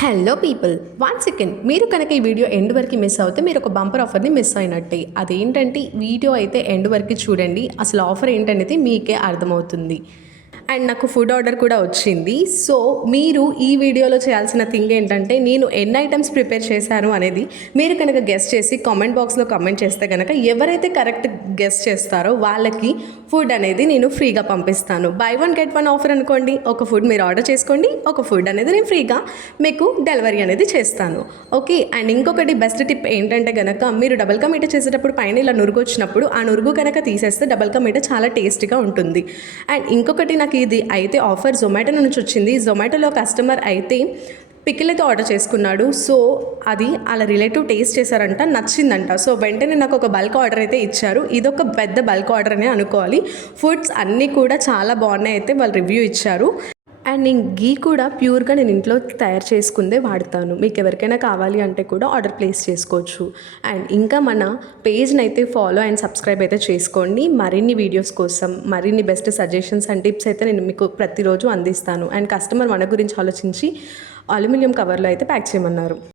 Hello people, 1 second. మీరు కనుక ఈ వీడియో ఎండ్ వరకు మిస్ అవుతే మీరు ఒక బంపర్ ఆఫర్ని మిస్ అయినట్టే. అదేంటంటే వీడియో అయితే ఎండ్ వరకు చూడండి, అసలు ఆఫర్ ఏంటనేది మీకే అర్థమవుతుంది. అండ్ నాకు ఫుడ్ ఆర్డర్ కూడా వచ్చింది. సో మీరు ఈ వీడియోలో చేయాల్సిన థింగ్ ఏంటంటే, నేను ఎన్ని ఐటమ్స్ ప్రిపేర్ చేశాను అనేది మీరు కనుక గెస్ట్ చేసి కామెంట్ బాక్స్లో కామెంట్ చేస్తే కనుక ఎవరైతే కరెక్ట్ గెస్ట్ చేస్తారో వాళ్ళకి ఫుడ్ అనేది నేను ఫ్రీగా పంపిస్తాను. బై 1 get 1 ఆఫర్ అనుకోండి. ఒక ఫుడ్ మీరు ఆర్డర్ చేసుకోండి, ఒక ఫుడ్ అనేది నేను ఫ్రీగా మీకు డెలివరీ అనేది చేస్తాను. ఓకే. అండ్ ఇంకొకటి బెస్ట్ టిప్ ఏంటంటే కనుక, మీరు డబల్ కా మీఠా చేసేటప్పుడు పైన ఇలా నురుగు వచ్చినప్పుడు ఆ నురుగు కనుక తీసేస్తే డబల్ కా మీఠా చాలా టేస్టీగా ఉంటుంది. అండ్ ఇంకొకటి, నాకు ఇది అయితే ఆఫర్ జొమాటో నుంచి వచ్చింది. జొమాటోలో కస్టమర్ అయితే పికిల్ అయితే ఆర్డర్ చేసుకున్నాడు. సో అది అలా రిలేటివ్ టేస్ట్ చేశారంట, నచ్చిందంట. సో వెంటనే నాకు ఒక బల్క్ ఆర్డర్ అయితే ఇచ్చారు. ఇదొక పెద్ద బల్క్ ఆర్డర్ అనే అనుకోవాలి. ఫుడ్స్ అన్నీ కూడా చాలా బాగున్నాయి అయితే వాళ్ళు రివ్యూ ఇచ్చారు. అండ్ నేను గీ కూడా ప్యూర్గా నేను ఇంట్లో తయారు చేసుకుందే వాడతాను. మీకు ఎవరికైనా కావాలి అంటే కూడా ఆర్డర్ ప్లేస్ చేసుకోవచ్చు. అండ్ ఇంకా మన పేజ్ని అయితే ఫాలో అండ్ సబ్స్క్రైబ్ అయితే చేసుకోండి. మరిన్ని వీడియోస్ కోసం మరిన్ని బెస్ట్ సజెషన్స్ అండ్ టిప్స్ అయితే నేను మీకు ప్రతిరోజు అందిస్తాను. అండ్ కస్టమర్ మన గురించి ఆలోచించి అల్యూమినియం కవర్లో అయితే ప్యాక్ చేయమన్నారు.